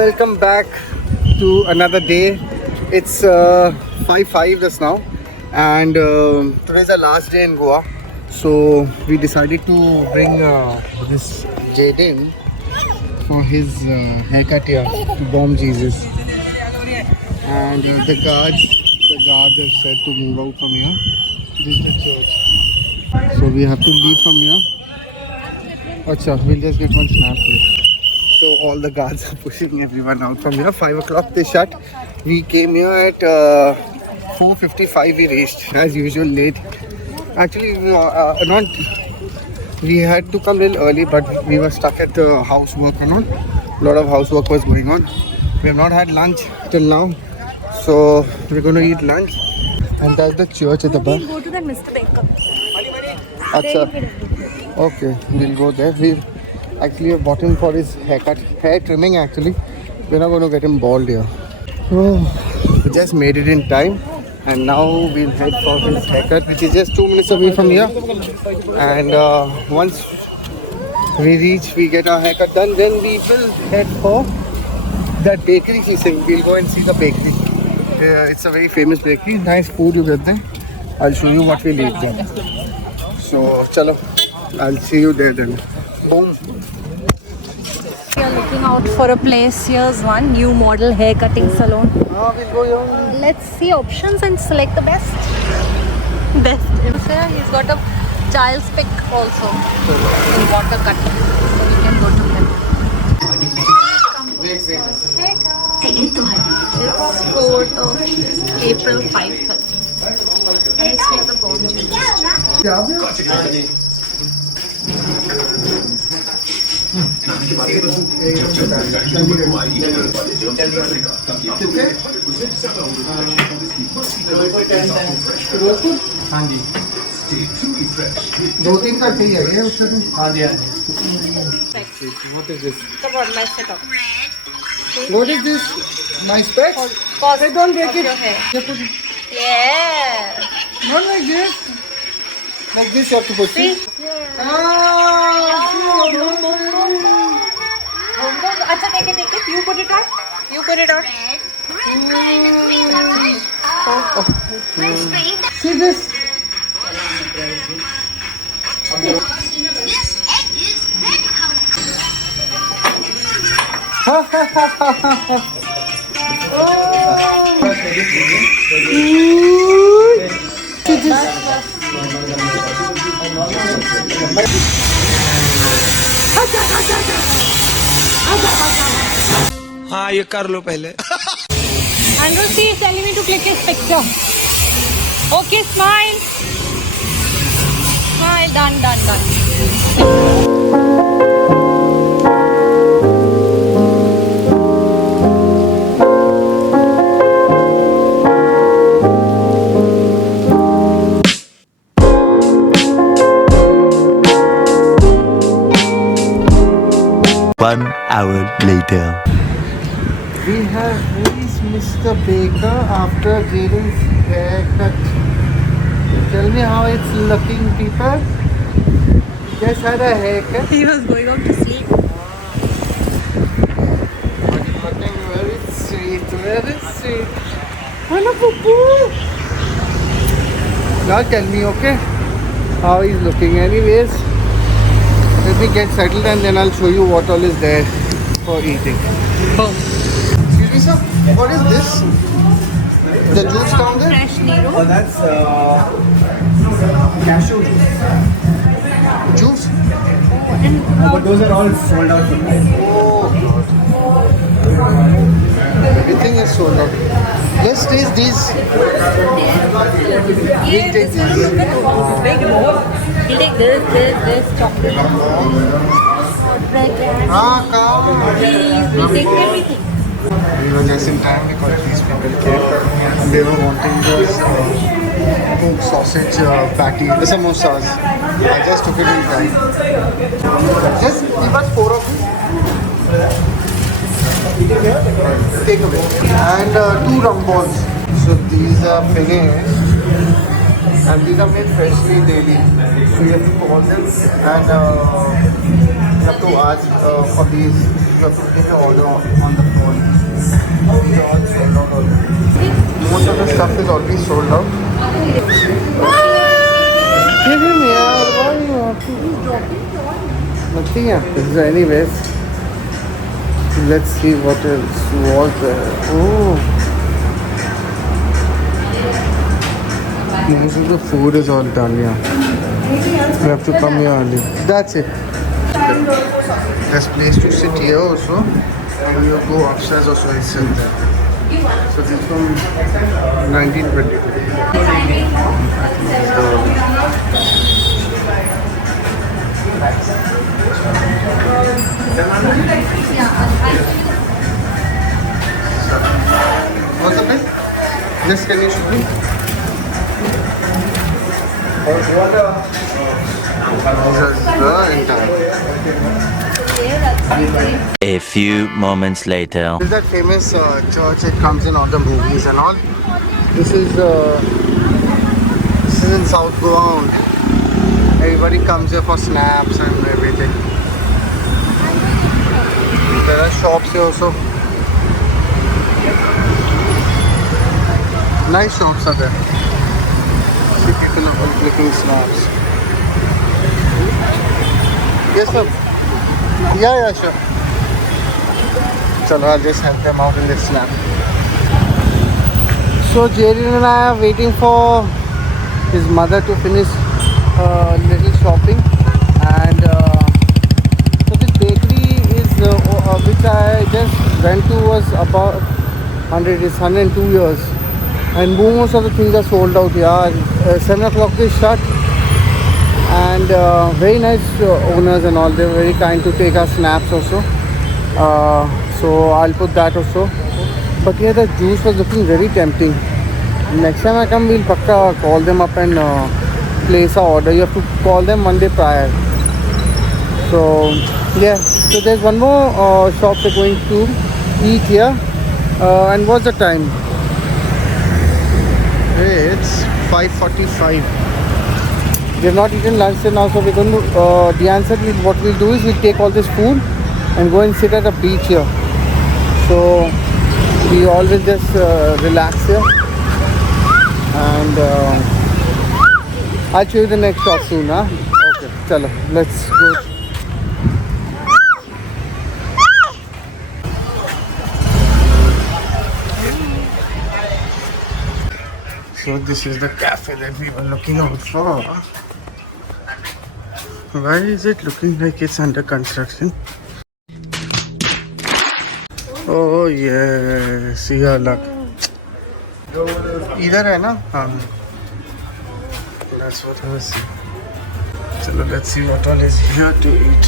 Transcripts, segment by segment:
welcome back to another day. It's 5:05 just now, and today's our last day in Goa. So we decided to bring this Jaden for his haircut here to Bomb Jesus. And the guards have said to move out from here. This is the church. So we have to leave from here. Acha, we'll just get one snap here. So all the guards are pushing everyone out from here. 5 o'clock they shut. We came here at 4:55. We reached as usual late. Actually, not. We had to come a little early, but we were stuck at the housework and all. A lot of housework was going on. We have not had lunch till now, so we're going to eat lunch. And that's the church at the back. We'll go to the Mr. Baker. Acha. Okay, we'll go there. We actually have bought him for his hair trimming actually. We're not going to get him bald here. Oh, we just made it in time. And now we'll head for his haircut, which is just 2 minutes away from here. And once we get our haircut done, then we will head for that bakery he's saying. We'll go and see the bakery. It's a very famous bakery. Nice food you get there. I'll show you what we'll eat there. So, chalo. I'll see you there then. Boom. We are looking out for a place. Here's one new model hair cutting salon. We'll go here. Let's see options and select the best. Best. He's got a child's pick also in water cut. So we can go to him. It's 4th of April 5:30. Nice for the bone. हाँ जी 2-3 का ठीक है ये उसका हाँ जी हाँ जी What is this? Come on, my setup. What is this? My specs? Pause. Hey, don't break it. Your hair. You put it. Yeah. Not like this. Like this you have to put See? it. Acha, take it. You put it on. You put it on. See this? हाँ ये कर लो पहले Andrew, she is telling me to click his picture. Okay, smile. Smile. Done. One hour later. We have reached Mr. Baker after Jaden's haircut. Tell me how it's looking, people. Just had a haircut. He was going out to sleep. But it's looking very sweet, very sweet. Hello, Poo. Now tell me, okay, how he's looking. Anyways, let me get settled and then I'll show you what all is there for eating. Boom. Excuse me, sir. What is this? The juice down there? Fresh Nero. Oh, that's cashew juice. Juice? But those are all sold out for now. Oh God. Everything is sold out. Let's taste these. Yeah, this is big more. He'll take this chocolate. Please take everything. We were just in time because these people came and they were wanting this sausage patty, the samosas. I just took it in time. Just give us 4 of these. Take away. And 2 rum balls. So these are finished. and these are made freshly daily. So you have to call them and you have to ask for these. You have to give your order on the phone. These are all sold out already. Most of the stuff is already sold out. Give him yaar, why you have to? Nothing happens anyways. Let's see what else was there. Oh. Most of the food is all done, yeah. You have to come here early. That's it. There's place to sit here also. And you go upstairs also and sit there. So this is from 1922. What's up, man? Just can you show me? A few moments later. This is that famous church. It comes in all the movies and all. This is in South Goa only. Everybody comes here for snaps and everything. There are shops here also. Nice shops are there. See people are all clicking snaps. Yes, sir. Yeah, sure. So I'll just help them out in this snap. So Jaden and I are waiting for his mother to finish little shopping, and so this bakery is which I just went to was about 102 years, and most of the things are sold out here. 7 o'clock they shut, and very nice owners and all. They're very kind to take our snaps also. So I'll put that also. But yeah, the juice was looking very tempting. Next time I come, we'll pakka call them up and place our order. You have to call them one day prior. So yeah, so there's one more shop we're going to eat here. And what's the time? It's 5:45. We have not eaten lunch till now, so we're going to. Diane said what we'll do is we'll take all this food and go and sit at a beach here. So we all will just relax here, and I'll show you the next shop soon, huh? Okay, chalo, let's go. So this is the cafe that we were looking out for. Why is it looking like it's under construction? Oh yes, yeah, luck. इधर है ना? हाँ. That's what I was saying. So let's see what all is here to eat.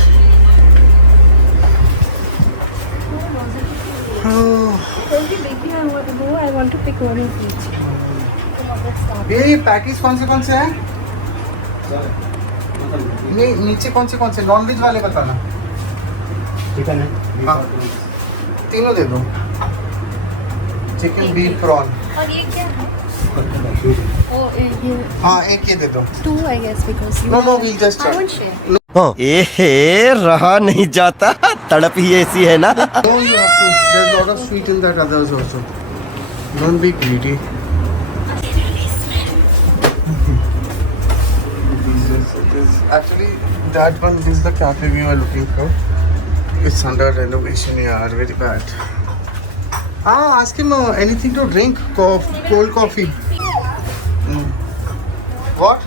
Oh. I want to pick one of each. ये patties कौन से हैं? नहीं, नीचे कौन से नॉन वेज वाले बताना. चिकन है. हाँ. तीनों दे दो. Chicken beef prawn. और ये क्या है? हाँ, एक ये दे दो. 2 I guess because you No, we'll just I try. won't share. रहा नहीं जाता तड़प ही ऐसी है ना. No, you have to. There's a lot of sweet in that others also. Don't be greedy. Actually, that one is the cafe we were looking for. It's under renovation, yeah, very bad. Ask him anything to drink, cold coffee. What?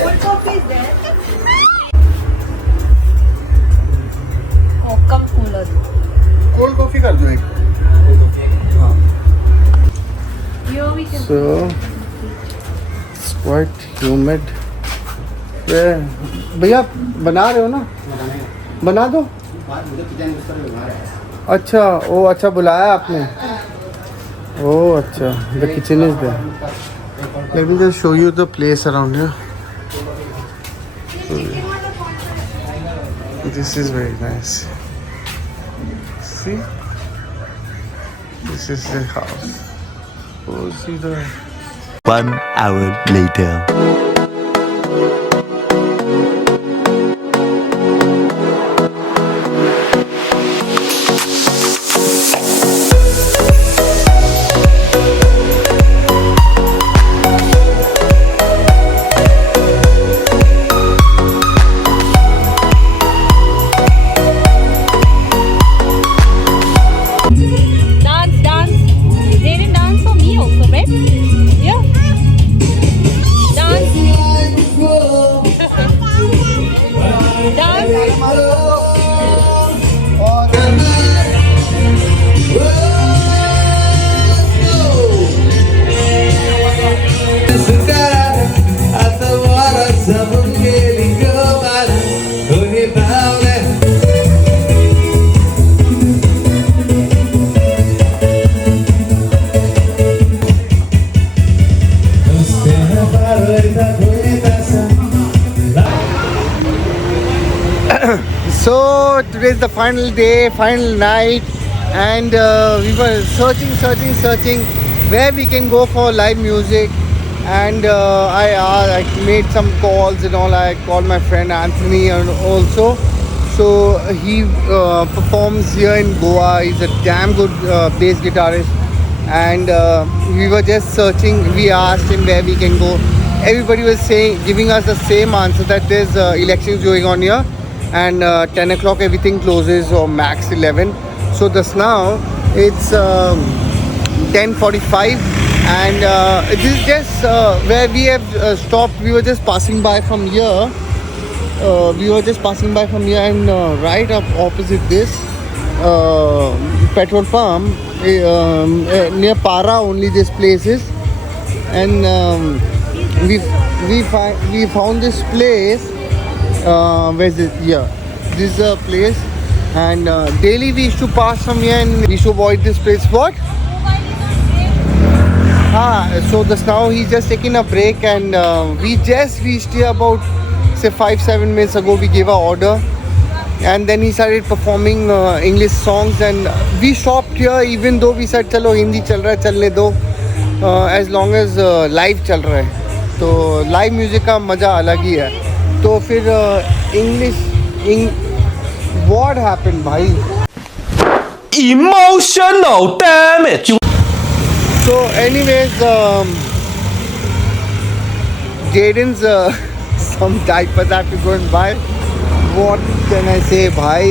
Cold coffee is there. Oh, come cooler. Cold coffee कर दो एक. Here we can. So it's quite humid. भैया बना रहे हो ना? बना दो. अच्छा, ओ अच्छा बुलाया आपने. Oh, अच्छा. The kitchen is there. Let me just show you the place around here. This is very nice. See? This is the house. Oh, see the 1 hour later. Dance, dance. Jaden, dance for me also, right? Yeah. Dance. Dance. So today is the final day, final night, and we were searching where we can go for live music. And I made some calls and all. I called my friend Anthony and also. So he performs here in Goa. He's a damn good bass guitarist. And we were just searching. We asked him where we can go. Everybody was giving us the same answer that there's elections going on here. And 10 o'clock everything closes, or max 11. So just now it's 10:45, and this is just where we have stopped. We were just passing by from here. And right up opposite this petrol pump, near Para only this place is. And we found this place. Where's it? Yeah, this is a place, and daily we used to pass from here, and we should avoid this place. What? So just now he's just taking a break, and we just reached here about say 5-7 minutes ago. We gave our order, and then he started performing English songs, and we stopped here even though we said चलो हिंदी चल रहा है चलने दो, as long as live चल रहा है. तो live music का मज़ा अलग ही है. तो फिर what happened भाई? Emotional damage. So anyways, Jaden's some diapers I have to go and buy. What can I say bhai?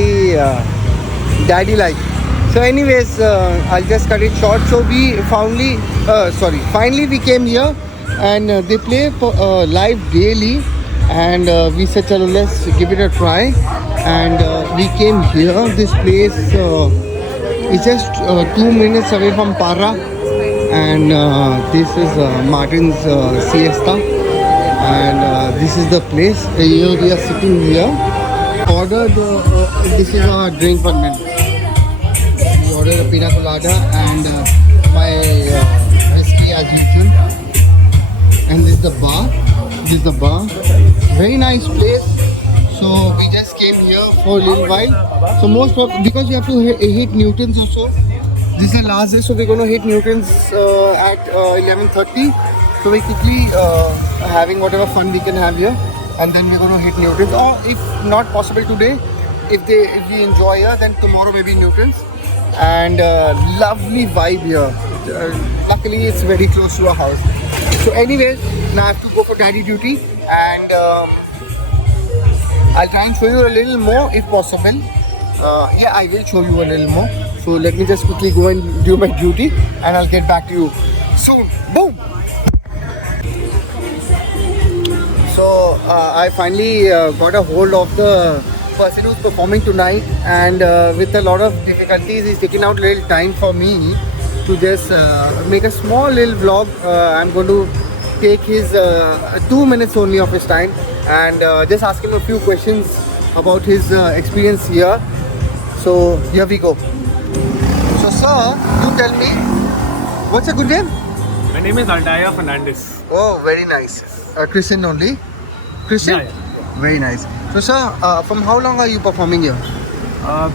Daddy like. So anyways, I'll just cut it short. So we finally we came here, and they play live daily. And we said chalo, let's give it a try, and we came here. This place is just 2 minutes away from Para, and this is Martin's Siesta, and this is the place. Here we are sitting here. Ordered this is our drink for men. We ordered a pina colada and my whiskey as usual, and this is the bar. Very nice place. So we just came here for a little while. So because you have to hit Newton's also. This is the last day, so we're going to hit Newton's at 11:30. So we quickly having whatever fun we can have here, and then we're going to hit Newton's. Or if not possible today, if we enjoy here, then tomorrow maybe Newton's. And lovely vibe here. Luckily, it's very close to our house. So anyways, now I have to go for daddy duty, and I'll try and show you a little more if possible. Yeah, I will show you a little more. So let me just quickly go and do my duty, and I'll get back to you soon. Boom! So I finally got a hold of the person who's performing tonight, and with a lot of difficulties, he's taken out a little time for me to just make a small little vlog. I'm going to take his 2 minutes only of his time, and just ask him a few questions about his experience here. So here we go. So sir, you tell me, what's your good name? My name is Aldaya Fernandez. Oh, very nice. Christian only? Christian? Yeah. Very nice. So sir, from how long are you performing here?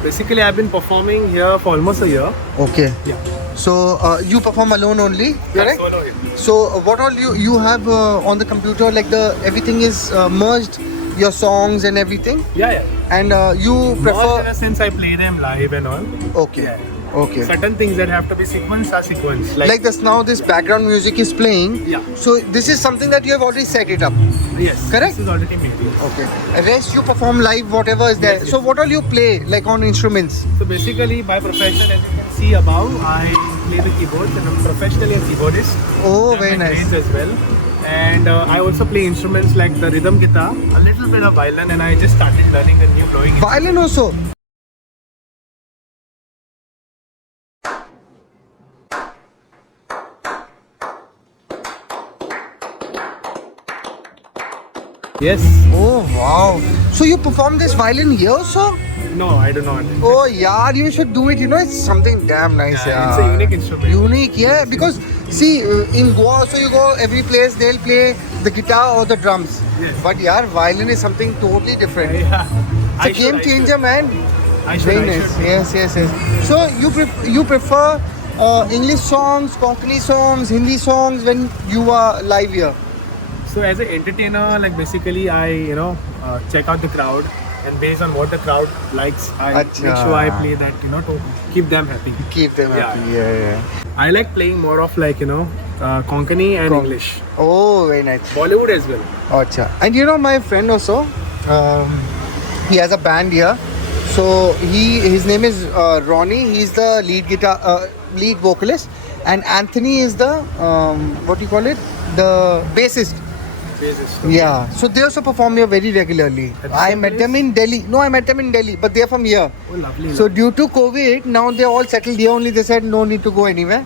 Basically, I've been performing here for almost a year. Okay. Yeah. So you perform alone only, correct? Solo hit. So what all you have on the computer, like the everything is merged, your songs and everything, Yeah. and you More in prefer. a sense, I play them live and all. Okay, Yeah. okay. Certain things that have to be sequenced are sequenced. Like this now, this background music is playing. Yeah. So this is something that you have already set it up. Yes. Correct? This is already made. Yes. Okay. Rest you perform live, whatever is there. Yes, So what all you play, like on instruments? So basically, by profession, as you can see above, I play the keyboards and I'm professionally a keyboardist. Oh, And very I nice. arrange as well. And I also play instruments like the rhythm guitar, a little bit of violin, and I just started learning the new blowing. Violin also. Yes. Oh wow. So you perform this violin here also? No, I do not. Oh yeah, you should do it. You know, it's something damn nice. Yeah, Yeah, it's a unique instrument. Unique, yeah. Because see, in Goa also you go every place they'll play the guitar or the drums. Yes. But yeah, violin is something totally different. Yeah. It's a game changer, man. I should. Very nice. Yes. So you prefer English songs, Konkani songs, Hindi songs when you are live here? So as an entertainer, like basically I, check out the crowd, and based on what the crowd likes, I Acha. make sure I play that, to keep them happy. Keep them Yeah. happy. Yeah. I like playing more of like, Konkani and English. Oh, very nice. Bollywood as well. Acha. And you know my friend also, he has a band here. So his name is Ronnie. He's the lead vocalist, and Anthony is the what do you call it? The bassist. Yeah. So they also perform here very regularly. At the I same met place? them in Delhi. No, I met them in Delhi, but they're from here. Oh, lovely. So due to COVID, now they all settled here only. They said no need to go anywhere.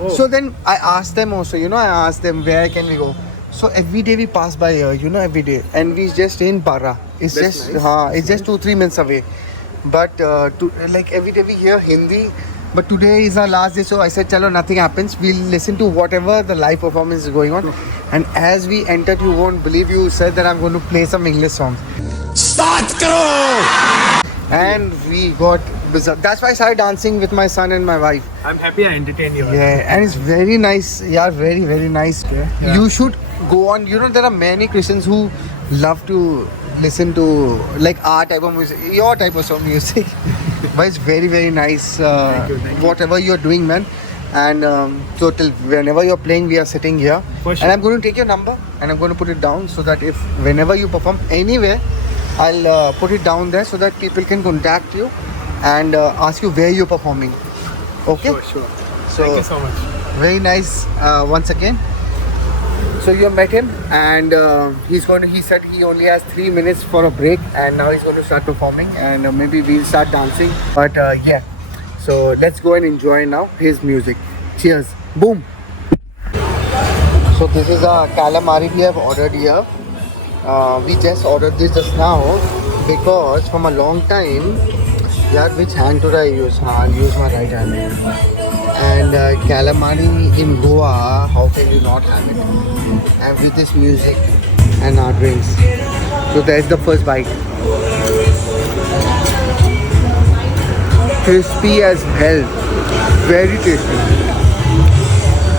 Oh. So then I asked them also, I asked them where can we go. So every day we pass by here, every day, and we just stay in Bara. It's That's just nice. it's just 2-3 minutes away. But like every day we hear Hindi. But today is our last day, so I said, chalo, nothing happens. We'll listen to whatever the live performance is going on. And as we entered, you won't believe, you said that I'm going to play some English songs. Start karo! And we got bizarre. That's why I started dancing with my son and my wife. I'm happy I entertain you. Yeah, and it's very nice. Yeah, very, very nice. Yeah. You should go on. There are many Christians who love to listen to like our type of music, your type of song music. But it's very, very nice. Thank you. Whatever you're doing, man. And so till whenever you're playing, we are sitting here. For sure. And I'm going to take your number and I'm going to put it down so that if whenever you perform anywhere, I'll put it down there so that people can contact you and ask you where you're performing. Okay? Sure. So Thank you so much. very nice once again. So you met him and he said he only has 3 minutes for a break and now he's going to start performing and maybe we'll start dancing. But yeah, so let's go and enjoy now his music. Cheers. Boom. So this is a calamari we have ordered here. We just ordered this just now because from a long time, which hand should I use? I'll use my right hand. And calamari in Goa, how can you not have it? And with this music and our drinks. So there's the first bite. Crispy as hell. Very tasty.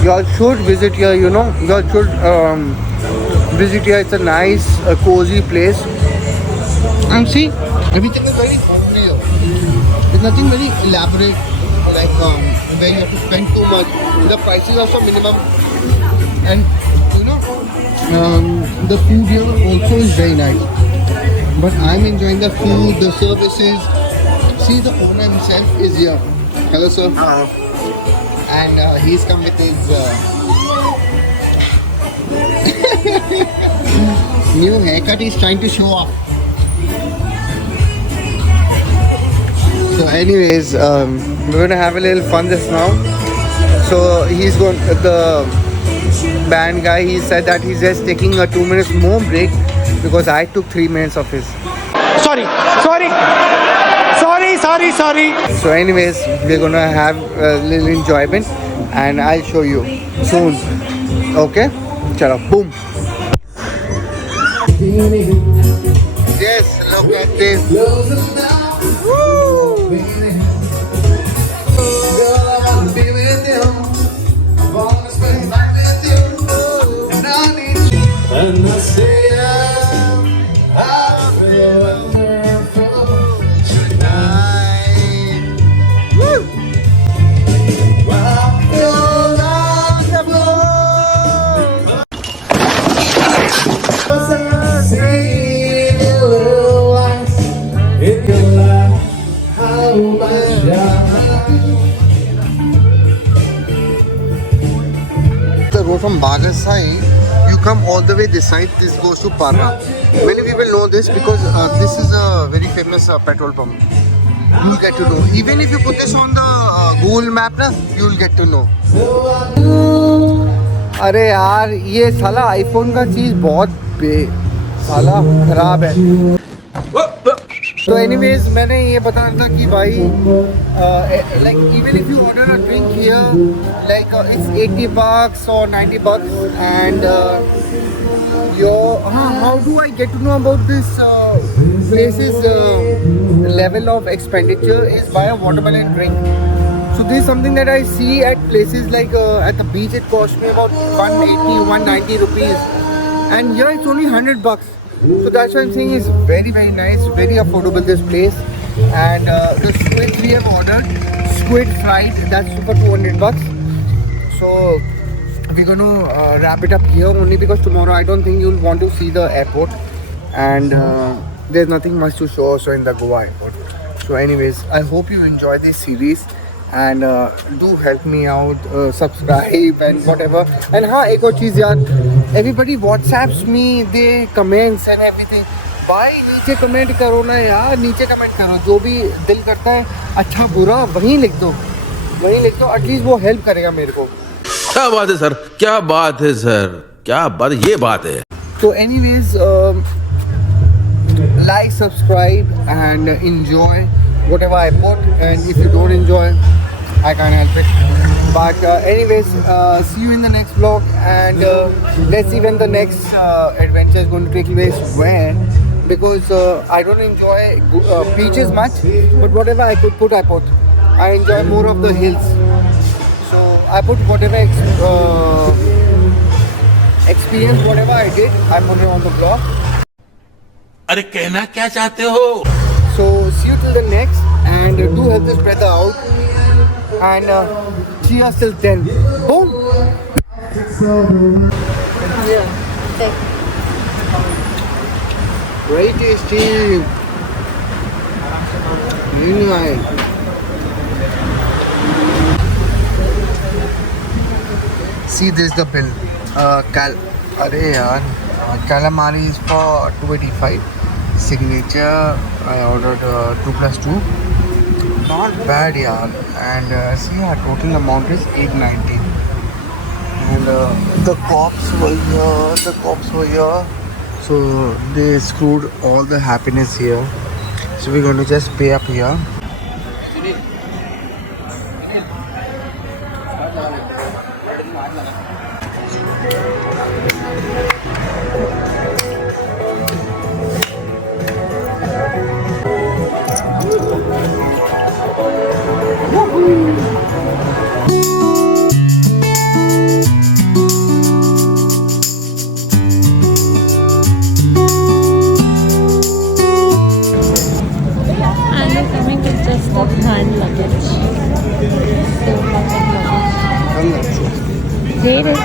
Y'all should visit here, Y'all should visit here. It's a nice, cozy place. And see, everything is very homely here. There's nothing very elaborate, like where you have to spend too much. The prices are also minimum. And the food here also is very nice. But I'm enjoying the food, the services. See, the owner himself is here. Hello, sir. Hello. And he's come with his new haircut. He's trying to show off. So anyways, we're going to have a little fun just now. So the band guy, he said that he's just taking a 2 minutes more break because I took 3 minutes of his. Sorry. So anyways, we're going to have a little enjoyment and I'll show you soon. Okay? Chalo, boom. Yes, look at this. Woo! Bagasai, you come all the way this side. This goes to Parra. Many people know this because this is a very famous petrol pump. You'll get to know. Even if you put this on the Google map, na, you'll get to know. अरे यार ये साला iPhone का चीज़ बहुत साला खराब है. So anyways, मैंने ये बताया था कि भाई like even if you order a drink here, like it's $80 or $90, and how do I get to know about this place's level of expenditure is by a watermelon drink. So this is something that I see at places like at the beach. It costs me about 180, 190 rupees, and here it's only $100. So that's why I'm saying it's very nice, very affordable this place. And the squid we have ordered, squid fried, that's for $200. So we're gonna wrap it up here only because tomorrow I don't think you'll want to see the airport, and there's nothing much to show also in the Goa airport. So anyways, I hope you enjoy this series, and do help me out, subscribe and whatever. And हाँ एक और चीज़ यार, everybody WhatsApps me, they comments and everything. भाई नीचे comment करो ना यार, नीचे कमेंट करो, जो भी दिल करता है अच्छा बुरा वहीं लिख दो, एटलीस्ट वो हेल्प करेगा मेरे को. क्या बात है सर, क्या बात है सर, क्या बात, ये बात है. So anyways, like, subscribe and enjoy whatever I put, and if you don't enjoy, I can't help it. But anyways, see you in the next vlog, and let's see when the next adventure is going to take place where, because I don't enjoy beaches much, but whatever I could put, I put. I enjoy more of the hills, so I put whatever experience, whatever I did, I put it on the vlog. अरे कहना क्या चाहते हो? So see you till the next, and do help this brother out, and cheers till then. Boom. Yeah. Very tasty. Very nice. See, this is the bill. Arey yaar, calamari is for 285. Signature, I ordered 2+2. Not bad yaar. And see, our total amount is 890. And the cops were here. So they screwed all the happiness here. So we're going to just pay up here. hand luggage. So luggage. Rate it.